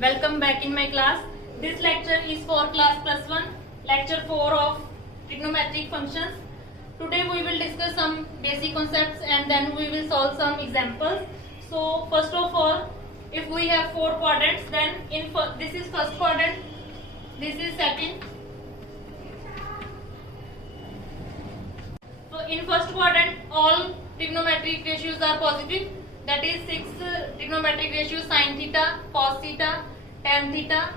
Welcome back in my class. This lecture is for class plus 1, lecture 4 of trigonometric functions. Today we will discuss some basic concepts and then we will solve some examples. So first of all, if we have 4 quadrants, then this is first quadrant, this is second. So in first quadrant, all trigonometric ratios are positive. That is 6 trigonometric ratios: sin theta, cos theta, tan theta,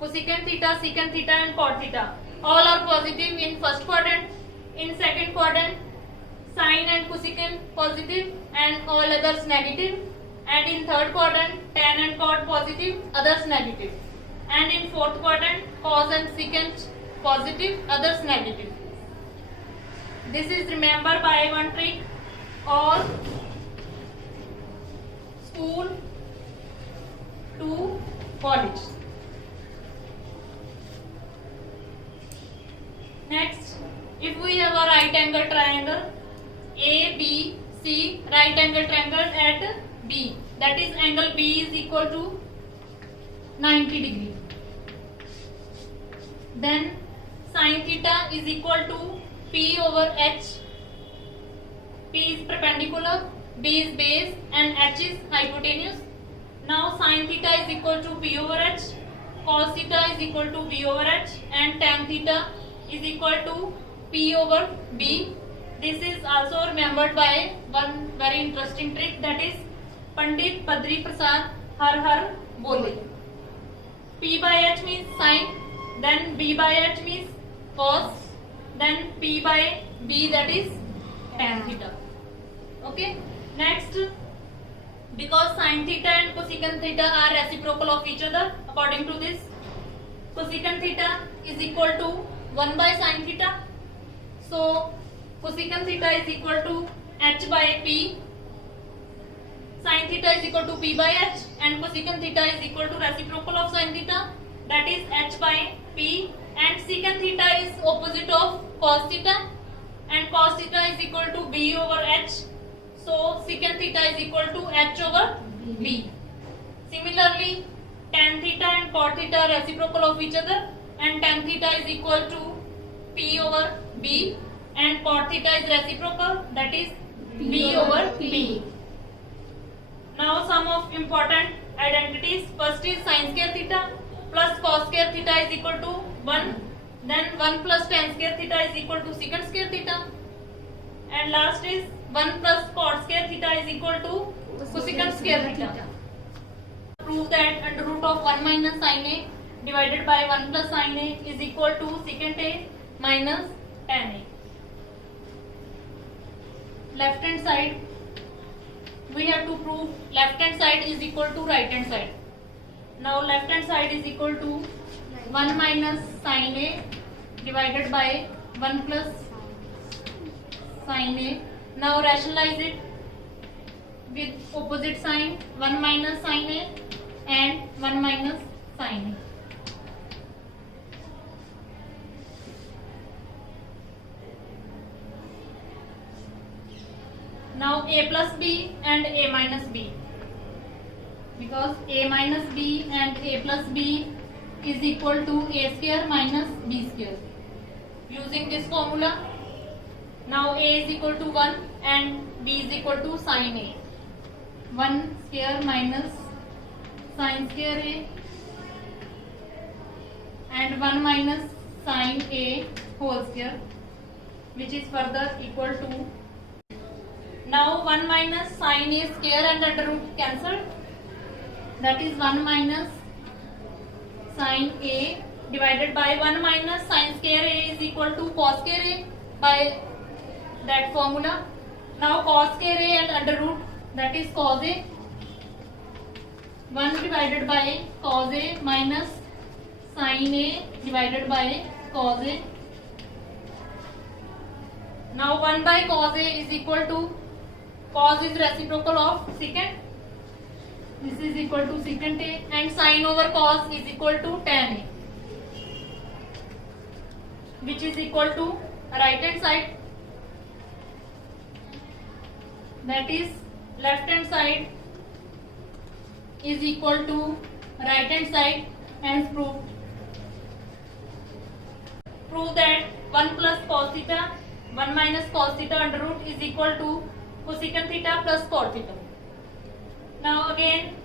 cosecant theta, secant theta and cot theta. All are positive in first quadrant. In second quadrant, sin and cosecant positive and all others negative. And in third quadrant, tan and cot positive, others negative. And in fourth quadrant, cos and secant positive, others negative. This is remembered by one trick. All school to college. Next, if we have a right angle triangle ABC, right angle triangle at B, that is angle B is equal to 90 degree. Then sin theta is equal to P over H. P is perpendicular, B is base and H is hypotenuse. Now sin theta is equal to P over H, cos theta is equal to B over H and tan theta is equal to P over B. This is also remembered by one very interesting trick, that is Pandit Padri Prasad Har Har Bole. P by H means sin, then B by H means cos, then P by B, that is tan theta. Okay. Next, because sin theta and cosecant theta are reciprocal of each other, according to this, cosecant theta is equal to 1 by sin theta. So cosecant theta is equal to H by P, sin theta is equal to P by H, and cosecant theta is equal to reciprocal of sin theta, that is H by P, and secant theta is opposite of cos theta, and cos theta is equal to B over H. So secant theta is equal to H over B. Similarly, tan theta and cot theta are reciprocal of each other, and tan theta is equal to P over B, and cot theta is reciprocal, that is B over P. Now some of important identities. First is sin square theta plus cos square theta is equal to 1. Then 1 plus tan square theta is equal to secant square theta. And last is 1 plus cot square theta is equal to cosecant square theta. Prove that under root of 1 minus sin A divided by 1 plus sin A is equal to secant A minus tan A. Left hand side, we have to prove left hand side is equal to right hand side. Now left hand side is equal to 1 minus sin A divided by 1 plus sin A. Now rationalize it with opposite sign, 1 minus sin A and 1 minus sin A. Now A plus B and A minus B, because A minus B and A plus B is equal to A square minus B square. Using this formula, now A is equal to 1 and B is equal to sin A. 1 square minus sin square A and 1 minus sin A whole square, which is further equal to. Now 1 minus sin A square and under root cancelled, that is 1 minus sin A divided by 1 minus sin square A is equal to cos square A by that formula. Now cos square A and under root, that is cos A, 1 divided by cos A minus sin A divided by cos A. Now 1 by cos A is equal to, cos is reciprocal of secant, this is equal to secant A, and sin over cos is equal to tan A, which is equal to right hand side, that is left hand side is equal to right hand side, hence proved. Prove that 1 plus cos theta 1 minus cos theta under root is equal to cosecant theta plus cot theta. Now again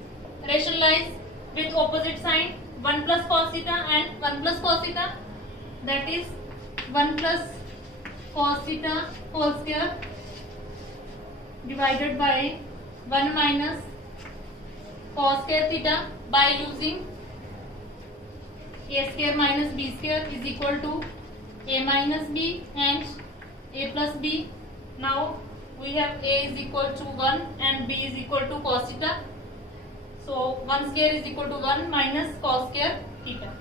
rationalize with opposite sign, 1 plus cos theta and 1 plus cos theta, that is 1 plus cos theta whole square divided by 1 minus cos square theta by using a square minus b square is equal to a minus b and a plus b. Now we have a is equal to 1 and b is equal to cos theta. So 1 square is equal to 1 minus cos square theta.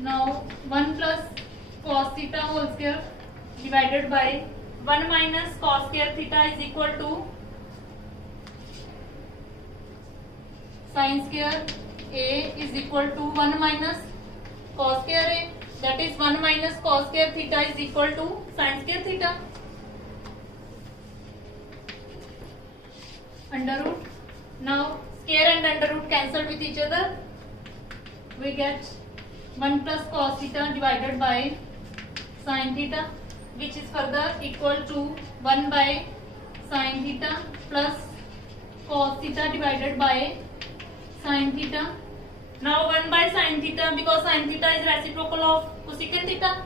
Now 1 plus cos theta whole square divided by 1 minus cos square theta is equal to sin square a is equal to 1 minus cos square a, that is 1 minus cos square theta is equal to sin square theta. Under root. Now square and under root cancel with each other. We get 1 plus cos theta divided by sin theta, which is further equal to 1 by sin theta plus cos theta divided by sin theta. Now 1 by sin theta, because sin theta is reciprocal of cosecant theta.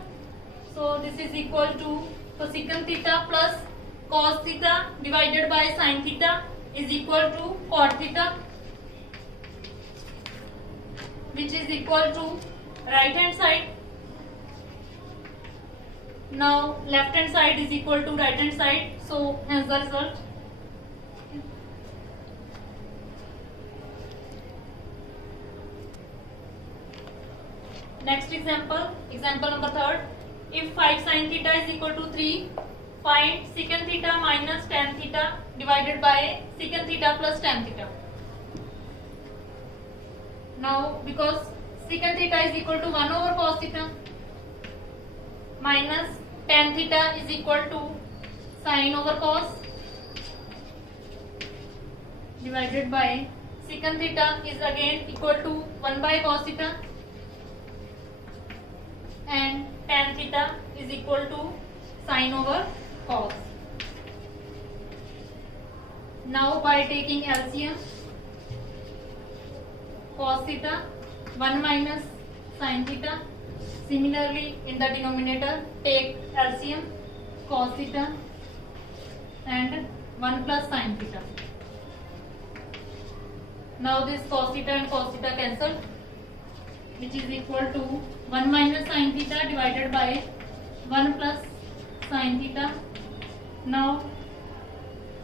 So this is equal to cosecant theta plus cos theta divided by sin theta is equal to cot theta, which is equal to right hand side. Now left hand side is equal to right hand side, so hence the result. Next example, example number 3rd. If 5 sin theta is equal to 3, find secant theta minus tan theta divided by secant theta plus tan theta. Now because secant theta is equal to 1 over cos theta minus tan theta is equal to sin over cos divided by secant theta is again equal to 1 by cos theta and tan theta is equal to sin over cos. Now by taking LCM, cos theta 1 minus sin theta. Similarly in the denominator take LCM, cos theta and 1 plus sin theta. Now this cos theta and cos theta cancel, which is equal to 1 minus sin theta divided by 1 plus sin theta. Now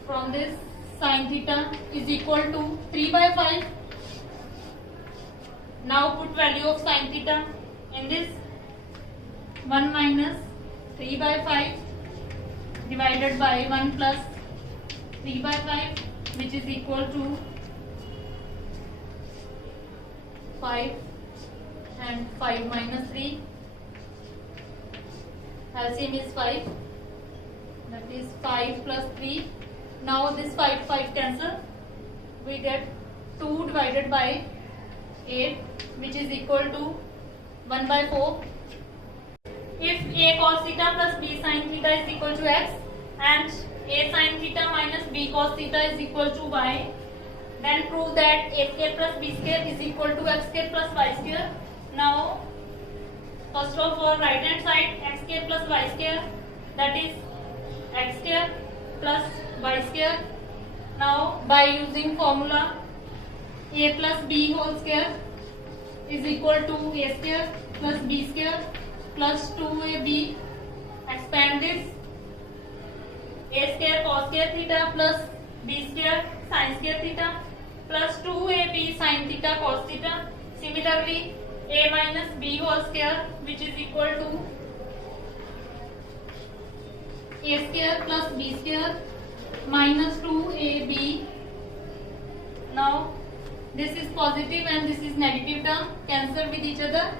from this sin theta is equal to 3 by 5. Now put value of sin theta in this, 1 minus 3 by 5 divided by 1 plus 3 by 5, which is equal to 5 and 5 minus 3. LCM is 5, that is 5 plus 3. Now this 5 cancel, we get 2 divided by 8, which is equal to 1 by 4. If a cos theta plus b sin theta is equal to x and a sin theta minus b cos theta is equal to y, then prove that a square plus b square is equal to x square plus y square. Now first of all right hand side x square plus y square, that is x square plus y square. Now by using formula a plus b whole square is equal to a square plus b square plus 2ab, expand this, a square cos square theta plus b square sin square theta plus 2ab sin theta cos theta. Similarly a minus b whole square, which is equal to a square plus b square minus 2ab. Now this is positive and this is negative term, cancel with each other.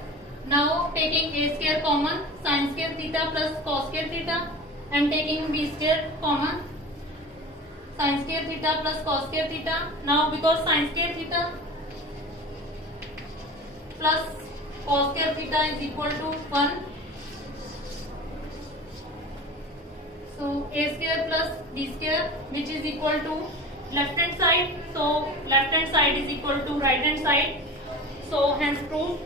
Now taking a square common, sin square theta plus cos square theta, and taking b square common, sin square theta plus cos square theta. Now because sin square theta plus cos square theta is equal to 1. So a square plus b square, which is equal to left hand side. So left hand side is equal to right hand side. So hence proved.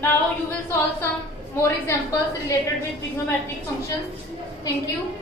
Now you will solve some more examples related with trigonometric functions. Thank you.